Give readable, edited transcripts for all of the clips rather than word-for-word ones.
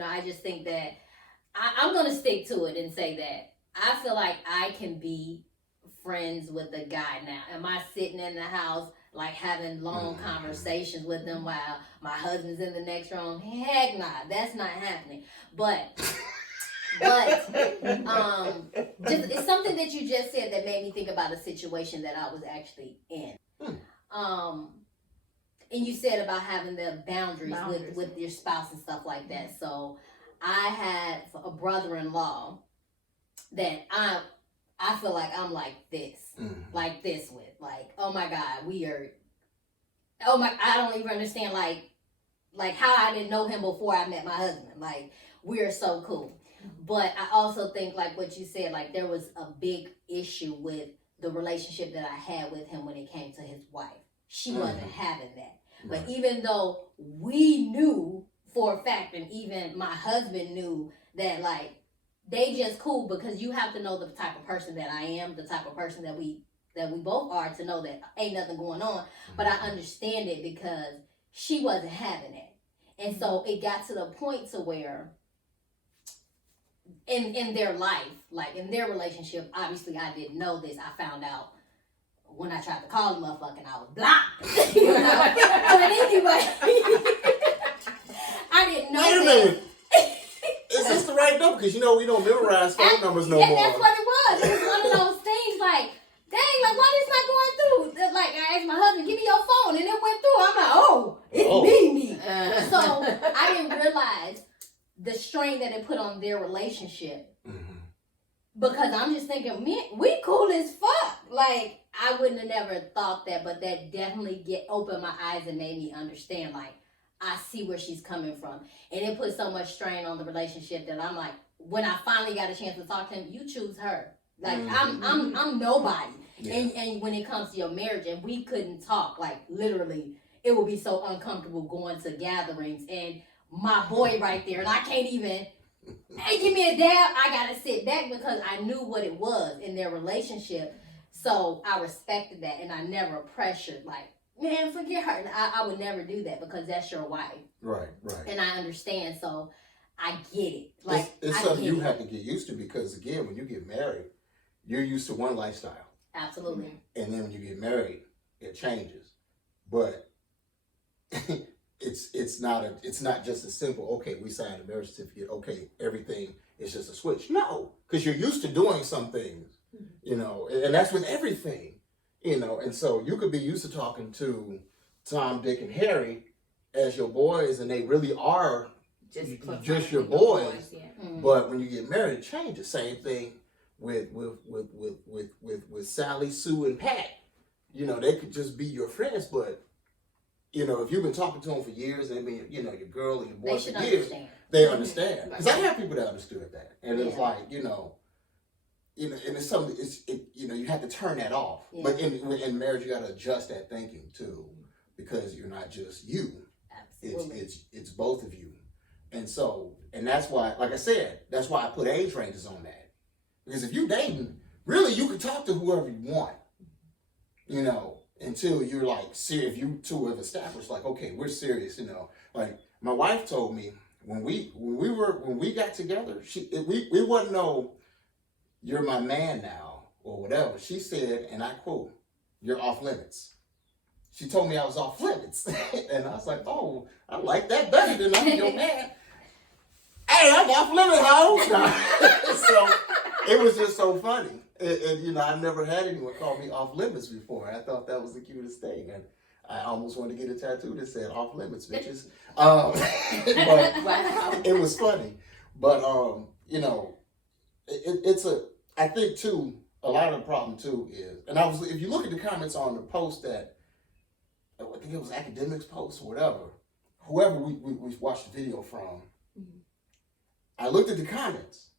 I just think that I'm going to stick to it and say that I feel like I can be friends with a guy now. Am I sitting in the house like having long conversations with them while my husband's in the next room? Heck nah, that's not happening. But just it's something that you just said that made me think about a situation that I was actually in. And you said about having the boundaries. With your spouse and stuff like that. So I had a brother-in-law that I feel like I'm like this with, like, oh my God, I don't even understand like how I didn't know him before I met my husband. Like, we are so cool. But I also think, like what you said, like there was a big issue with the relationship that I had with him when it came to his wife. She wasn't having that. But even though we knew for a fact, and even my husband knew that, like, they just cool, because you have to know the type of person that I am, the type of person that we both are, to know that ain't nothing going on. But I understand it because she wasn't having it. And so it got to the point to where in their life, like in their relationship, obviously I didn't know this. I found out when I tried to call the motherfucker and I was blocked. But anyway, I didn't know. Wait a minute. Is this the right number? Because we don't memorize phone numbers no more. That's what it was. It was one of those things like, dang, like, why this not going through? Like, I asked my husband, give me your phone, and it went through. I'm like, it's me. So I didn't realize the strain that it put on their relationship. Because I'm just thinking, man, we cool as fuck. Like, I wouldn't have never thought that, but that definitely opened my eyes and made me understand, like, I see where she's coming from. And it put so much strain on the relationship that I'm like, when I finally got a chance to talk to him, you choose her. Like, I'm nobody. Yeah. And when it comes to your marriage, and we couldn't talk, like, literally, it would be so uncomfortable going to gatherings and my boy right there, and I can't even, hey, give me a dab. I gotta sit back because I knew what it was in their relationship. So I respected that, and I never pressured, like, man, forget her. I would never do that because that's your wife. Right. And I understand, so I get it. Like, it's something you have to get used to, because again, when you get married, you're used to one lifestyle. Absolutely. And then when you get married, it changes. But it's not just a simple, okay, we signed a marriage certificate, okay, everything is just a switch. No, because you're used to doing some things, and that's with everything. And so you could be used to talking to Tom, Dick, and Harry as your boys, and they really are just your boys. Yeah. But when you get married, it changes. Same thing with Sally, Sue, and Pat. They could just be your friends, but if you've been talking to them for years, and they've been, your girl and your boy for years, they understand. Because I have people that understood that, and it's like, and it's something. You have to turn that off. Yeah. But in marriage, you got to adjust that thinking too, because you're not just you. Absolutely. It's both of you, and that's why, like I said, that's why I put age ranges on that. Because if you dating, really, you can talk to whoever you want, until you're like serious. If you two have established, like, okay, we're serious, Like my wife told me when we got together, we wasn't no, you're my man now, or whatever. She said, and I quote, "You're off limits." She told me I was off limits. And I was like, oh, I like that better than I'm your man. Hey, I'm off limits, ho. So it was just so funny. And I've never had anyone call me off limits before. I thought that was the cutest thing. And I almost wanted to get a tattoo that said off limits, bitches. But it was funny. But, I think too, a lot of the problem too is, and if you look at the comments on the post that, I think it was Academics post or whatever, whoever we watched the video from, I looked at the comments,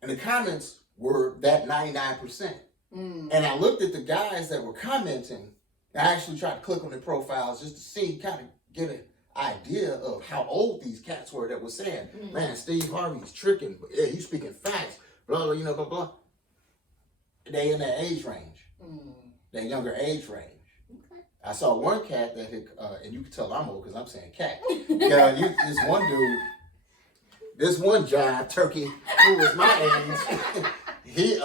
and the comments were that 99%. And I looked at the guys that were commenting. I actually tried to click on their profiles just to see, kind of get an idea of how old these cats were that were saying, man, Steve Harvey's tricking, yeah, he's speaking facts, blah, blah, blah, blah. They in that age range, that younger age range. Okay. I saw one cat that had, and you can tell I'm old because I'm saying cat. This one dude, this one jive turkey who was my age, he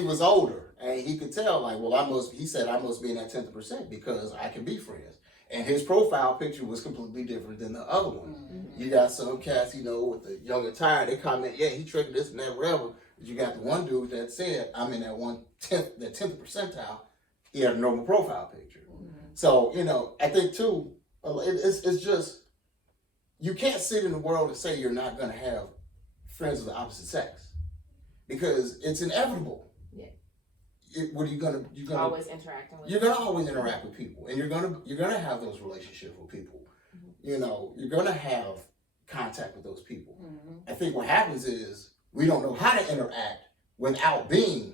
was older, and he could tell like, well, he said I must be in that 10% because I can be friends. And his profile picture was completely different than the other one. Mm-hmm. You got some cats, with the young attire, they comment, yeah, he tricking this and that, whatever. But you got the one dude that said, I'm in that 10th percentile. He had a normal profile picture. Mm-hmm. So, I think too, it's just, you can't sit in the world and say you're not going to have friends of the opposite sex because it's inevitable. What are you gonna always interacting with? You're gonna always interact with people, and you're gonna have those relationships with people. Mm-hmm. You're gonna have contact with those people. Mm-hmm. I think what happens is we don't know how to interact without being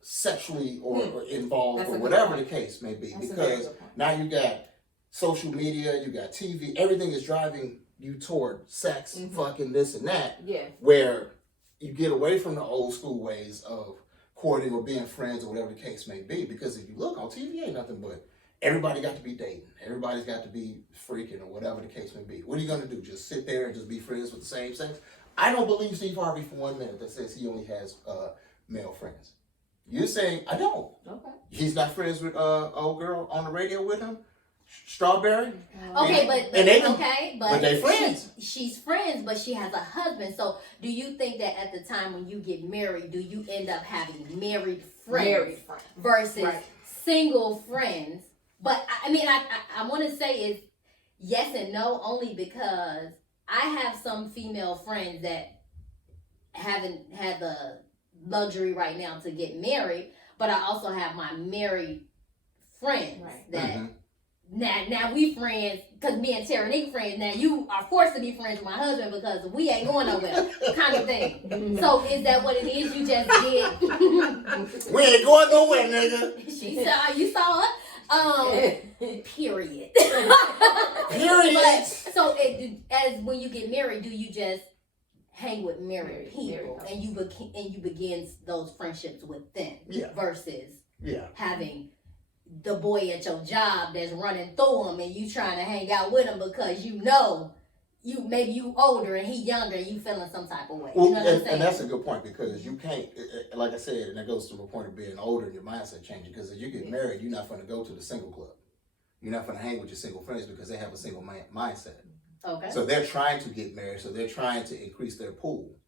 sexually or involved or whatever the case may be. That's because now you got social media, you got TV, everything is driving you toward sex, mm-hmm. fucking this and that. Yeah. Where you get away from the old school ways of courting or being friends or whatever the case may be, because if you look on TV, ain't nothing but everybody got to be dating, everybody's got to be freaking or whatever the case may be. What are you gonna do? Just sit there and just be friends with the same sex? I don't believe Steve Harvey for 1 minute that says he only has male friends. You're saying I don't. Okay. He's not friends with old girl on the radio with him, Strawberry. Okay, but they friends. She's friends, but she has a husband. So, do you think that at the time when you get married, do you end up having married friends versus single friends? But I want to say is yes and no, only because I have some female friends that haven't had the luxury right now to get married, but I also have my married friends that. Mm-hmm. Now we friends because me and Tara friends. Now you are forced to be friends with my husband because we ain't going nowhere, kind of thing. Mm-hmm. So is that what it is? You just did? We ain't going nowhere, nigga. You saw it. Period. Period. But, so as when you get married, do you just hang with married people and you begin those friendships with them versus having the boy at your job that's running through him and you trying to hang out with him because maybe you older and he younger and you feeling some type of way. You know what I'm saying? And that's a good point because you can't, like I said, and that goes to the point of being older and your mindset changing, because if you get married, you're not going to go to the single club. You're not going to hang with your single friends because they have a single mindset. Okay. So they're trying to get married, so they're trying to increase their pool.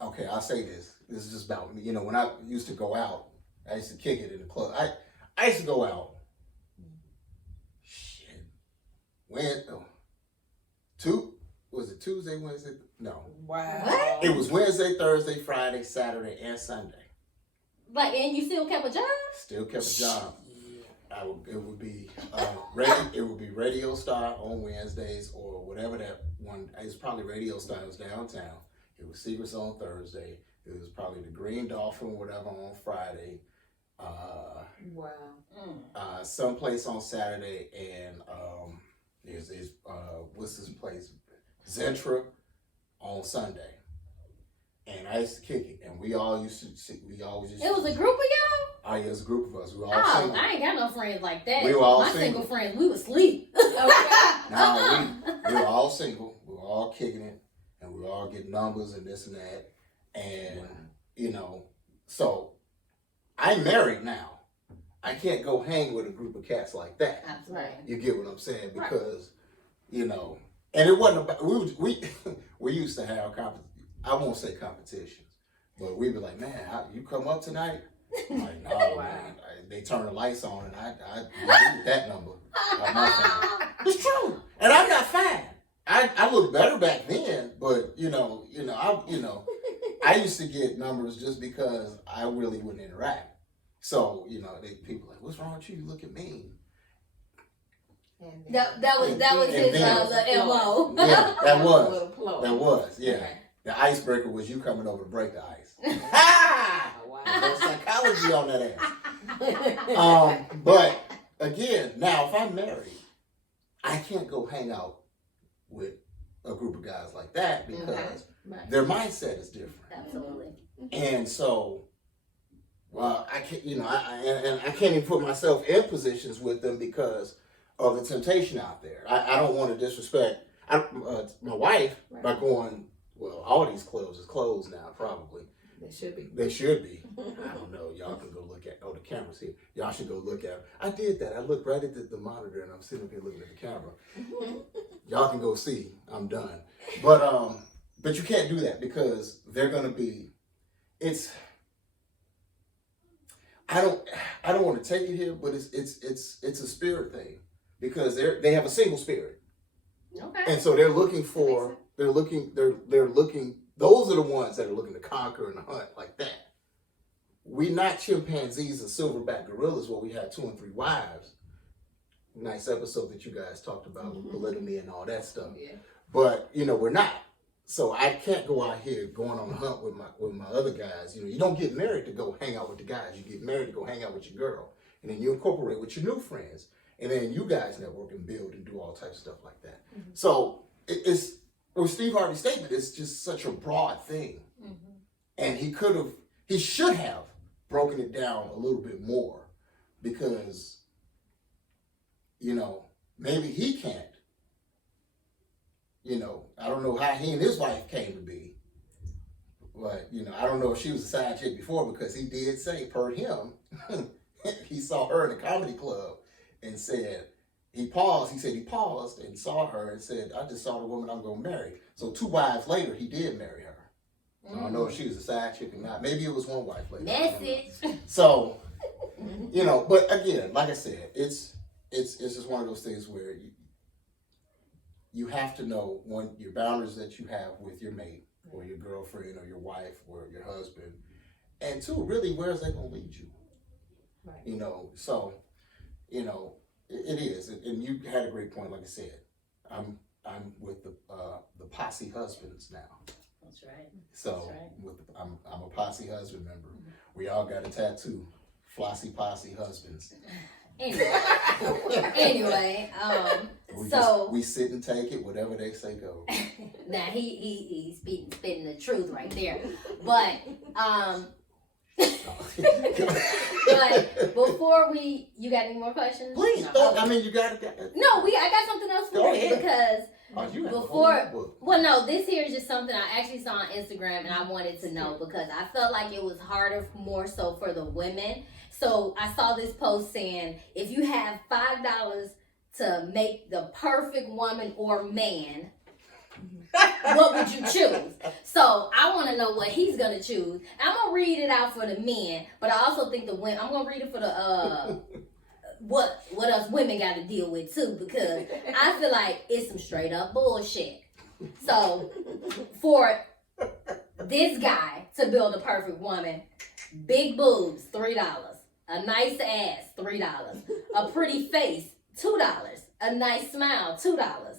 Okay, I'll say this. This is just about me. When I used to go out, I used to kick it in the club. I used to go out. Shit. Was it Tuesday, Wednesday? No. Wow. What? It was Wednesday, Thursday, Friday, Saturday, and Sunday. And you still kept a job? Still kept a job. It would be Radio Star on Wednesdays or whatever that one. It's probably Radio Star. It was downtown. It was Secrets on Thursday. It was probably the Green Dolphin or whatever on Friday. Someplace on Saturday, and there's what's this place? Zentra on Sunday. And I used to kick it, and we always used to. It was a group of y'all? Oh, yeah, it was a group of us. We were all single. I ain't got no friends like that. We were all My single friends, we would sleep. No, we were all single. We were all kicking it, and we were all getting numbers and this and that. And, so I'm married now. I can't go hang with a group of cats like that. That's right. You get what I'm saying? Because, and it wasn't about, we used to have, I won't say competitions, but we'd be like, man, you come up tonight? I'm like, no, man. They turn the lights on and I delete that number on my phone. It's true. And I'm not fine. I look better back then, but I used to get numbers just because I really wouldn't interact. So people like, what's wrong with you? You look at me. That was his MO. Yeah, that was yeah. Okay. The icebreaker was you coming over to break the ice. Wow. There's psychology on that ass. But again, now if I'm married, I can't go hang out with a group of guys like that because their mindset is different. Absolutely. And so, I can't, I can't even put myself in positions with them because of the temptation out there. I don't want to disrespect My wife, by going, well, all these clubs is closed now, probably. They should be. They should be. I don't know. Y'all can go look at, the camera's here. Y'all should go look at it. I did that. I looked right at the monitor and I'm sitting up here looking at the camera. Y'all can go see. I'm done. But you can't do that because they're going to be, I don't want to take it here, but it's a spirit thing because they have a single spirit. Okay. And so they're looking, those are the ones that are looking to conquer and hunt like that. We're not chimpanzees and silverback gorillas where we have 2 and 3 wives. Nice episode that you guys talked about with polygamy and all that stuff. Yeah. But, we're not. So I can't go out here going on a hunt with my other guys. You don't get married to go hang out with the guys. You get married to go hang out with your girl. And then you incorporate with your new friends. And then you guys network and build and do all types of stuff like that. Mm-hmm. So it's, with Steve Harvey's statement, it's just such a broad thing. Mm-hmm. And he should have broken it down a little bit more because, maybe he can't. I don't know how he and his wife came to be. But, I don't know if she was a side chick before because he did say, per him, he saw her in a comedy club and said, he paused and saw her and said, I just saw the woman I'm going to marry. So 2 wives later, he did marry her. So I don't know if she was a side chick or not. Maybe it was 1 wife later. Message. So, but again, like I said, it's just one of those things where you have to know your boundaries that you have with your mate or your girlfriend or your wife or your husband. And 2, really, where is that going to lead you? Right. So, it is. And you had a great point, like I said. I'm with the posse husbands now. That's right. So I'm a posse husband member. Mm-hmm. We all got a tattoo. Flossy posse husbands. Anyway, we sit and take it, whatever they say goes. Now he's spitting the truth right there. But but before you got any more questions? Please, no, you got it. No, I got something else for you because no, this here is just something I actually saw on Instagram and I wanted to know because I felt like it was harder more so for the women. So I saw this post saying, if you have $5 to make the perfect woman or man, what would you choose? So I want to know what he's going to choose. I'm going to read it out for the men, but I also think the women, I'm going to read it for the, what us women got to deal with too, because I feel like it's some straight up bullshit. So for this guy to build a perfect woman, big boobs, $3. A nice ass, $3. A pretty face, $2. A nice smile, $2.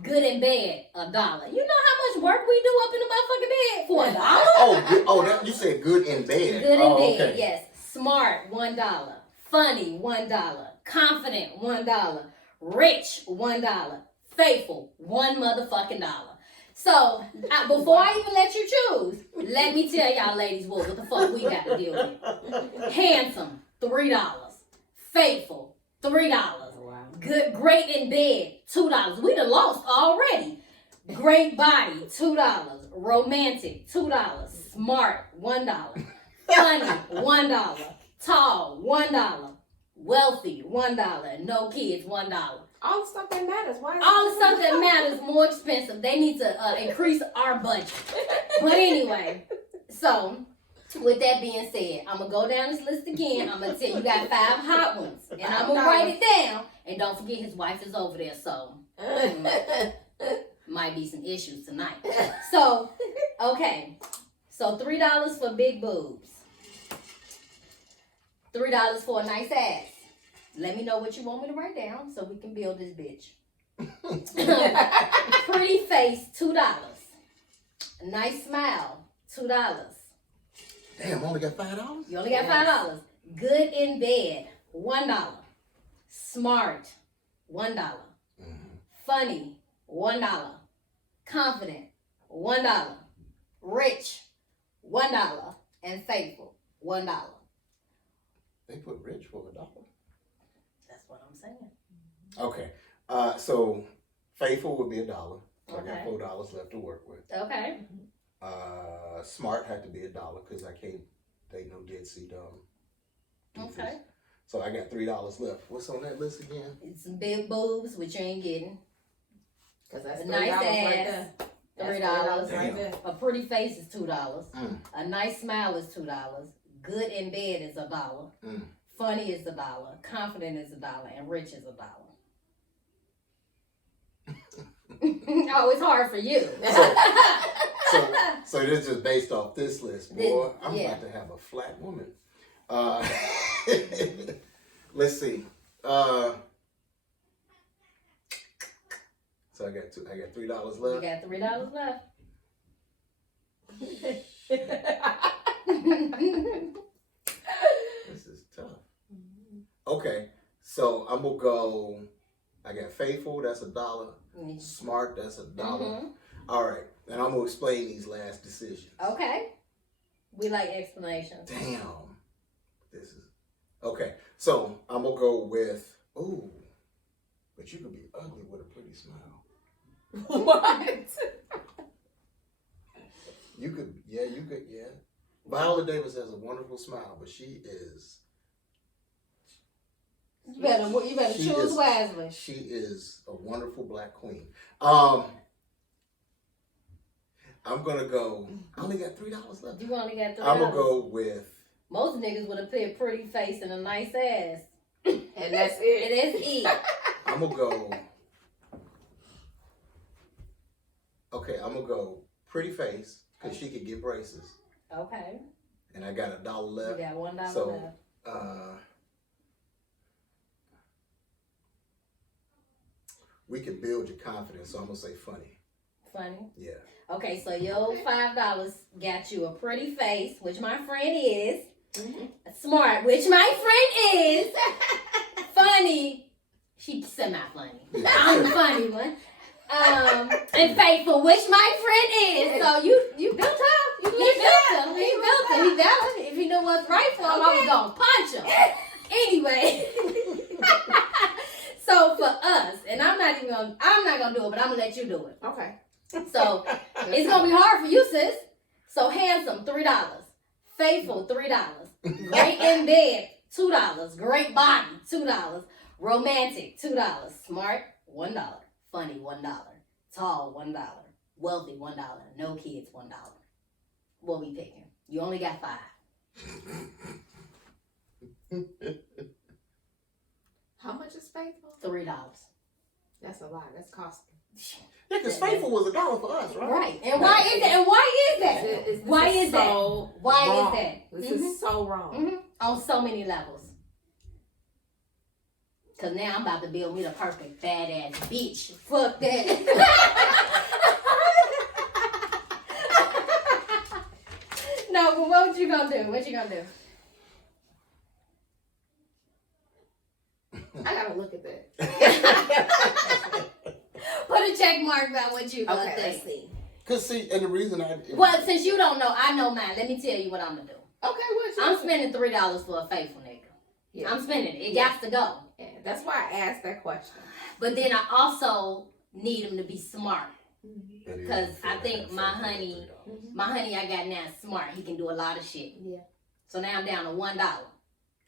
Good in bed, $1. You know how much work we do up in the motherfucking bed for $1? You said good in bed. Good in bed, okay. Yes. Smart, $1. Funny, $1. Confident, $1. Rich, $1. Faithful, $1 motherfucking dollar. So, before I even let you choose, let me tell y'all ladies what the fuck we got to deal with. Handsome, $3. Faithful, $3. Wow. Good, great in bed, $2. We done lost already. Great body, $2. Romantic, $2. Smart, $1. Funny, $1. Tall, $1. Wealthy, $1. No kids, $1. All the stuff that matters. All the stuff that matters more expensive. They need to increase our budget. But anyway, so with that being said, I'm going to go down this list again. I'm going to tell you got 5 hot ones. And I'm going to write it down. And don't forget his wife is over there. So might be some issues tonight. So, okay. So $3 for big boobs. $3 for a nice ass. Let me know what you want me to write down so we can build this bitch. Pretty face, $2. Nice smile, $2. Damn, I only got $5? You only got $5. Good in bed, $1. Smart, $1. Mm-hmm. Funny, $1. Confident, $1. Rich, $1. And faithful, $1. They put rich for $1. That's what I'm saying. Okay. So Faithful would be $1. So Okay. I got $4 left to work with. Okay. Smart had to be $1 because I can't date no dead sea doofus. Okay. So I got $3 left. What's on that list again? It's some big boobs, which you ain't getting. Cause that's A $3 nice right ass. there. That's $3 right there. A pretty face is $2. Mm. A nice smile is $2. Good in bed is $1. Mm. Funny is $1. Confident is $1. And rich is $1. Oh, it's hard for you. So this is based off this list, boy. I'm yeah. about to have a flat woman. Let's see. So I got $3 You left. got $3 left. This is tough. Okay, so I'm gonna go. I got faithful. That's $1. Smart. That's $1. Mhm. All right, and I'm gonna explain these last decisions. Okay. We like explanations. Damn. This is okay. So I'm gonna go with but you could be ugly with a pretty smile. What? You could. Viola Davis has a wonderful smile, but she is. You better She choose is- wisely. She is a wonderful black queen. I'm gonna go. I only got $3 left. You only got $3. I'm gonna go with. Most niggas would have put a pretty face and a nice ass. And that's it. It is it. I'm gonna go. Okay, I'm gonna go pretty face because she could get braces, Okay. and I got $1 You left. got $1 So, left. We can build your confidence. So I'm gonna say funny. Funny. Yeah. Okay, so your $5 got you a pretty face, which my friend is. Mhm. Smart, which my friend is. Funny. She's semi-funny. I'm the funny one. And faithful, which my friend is. So you built her. You built him. He built him. He got him. If he knew what's right for him, I was gonna punch him. Anyway. So for us, and I'm not gonna do it, but I'm gonna let you do it. Okay. So it's gonna be hard for you, sis. So handsome, $3. Faithful, $3. Great in bed, $2. Great body, $2. Romantic, $2. Smart, $1. Funny, $1. Tall, $1. Wealthy, $1. No kids, $1. What we picking? You only got 5. How much is faithful? $3. That's a lot. That's costly. Yeah, because faithful was $1 for us, right? Right. And why is that? And why is that? Why is that? So Why wrong. is that? This is so wrong. Mm-hmm. On so many levels. Cause now I'm about to build me the perfect badass bitch. Fuck that. No, but what you gonna do? What you gonna do? I gotta look at that. Put a check mark about what you gonna Okay, let's think. see. Cause see, and the reason Well, since you don't know, I know mine. Let me tell you what I'm gonna do. Okay, what you I'm spending $3 for a faithful nigga. Yeah. I'm spending it. It got to go. Yeah, that's why I asked that question. But then I also need him to be smart. Because I think my honey I got now is smart. He can do a lot of shit. Yeah. So now I'm down to $1.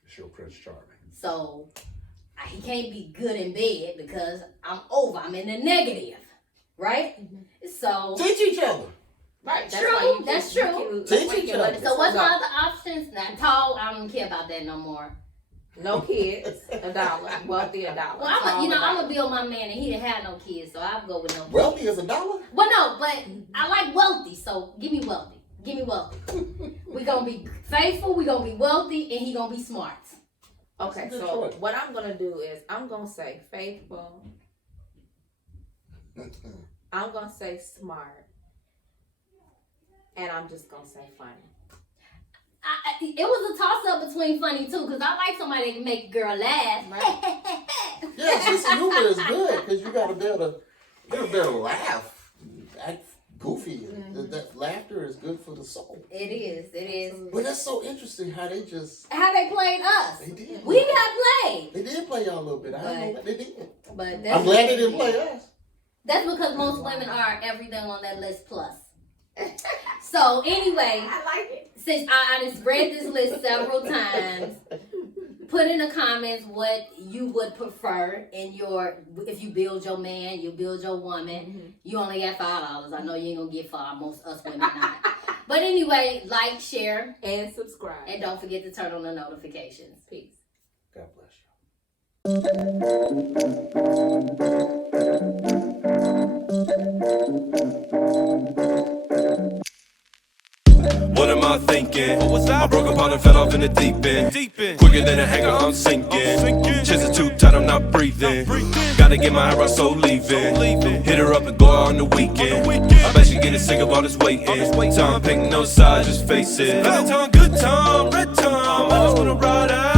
It's your Prince Charming. So he can't be good in bed because I'm over. I'm in the negative. Right? So Teach each other. Right. True, why you that's can- true. you can- Teach that's why you each can let other. this so what's go. my other options? Now tall, I don't care about that no more. No kids, $1. Wealthy, $1. Well, Tall, I'm $1. gonna build my man, and he didn't have no kids, so I'll go with no kids. Wealthy is $1? Well, no, but I like wealthy, so give me wealthy. Give me wealthy. We gonna be faithful, we gonna be wealthy, and he gonna be smart. Okay, That's a good so choice. what I'm gonna do is I'm gonna say faithful. I'm gonna say smart, and I'm just gonna say funny. It was a toss up between funny too, cause I like somebody that can make a girl laugh. Yeah, sense of humor is good because you gotta be able to laugh, act goofy. That laughter is good for the soul. It is. But that's so interesting how they just How they played us. they did. We got played. They did play y'all a little bit. I don't know what they did. But I'm glad they didn't play us. That's because most women are everything on that list plus. So anyway, I like it. since I just read this list several times, put in the comments what you would prefer in your, if you build your man, you build your woman. You only got $5. I know you ain't gonna get $5. Most us women not. But anyway, like, share, And subscribe. and don't forget to turn on the notifications. Peace. God bless you. What am I thinking? I broke apart and fell off in the deep end. Quicker than a hanger, I'm sinking. Chest is too tight, I'm not breathing. Gotta get my eyebrows so leaving. Hit her up and go out on the weekend. I bet she getting sick of all this waiting. Time picking no sides, just face it. Good time, red time. I just wanna ride out.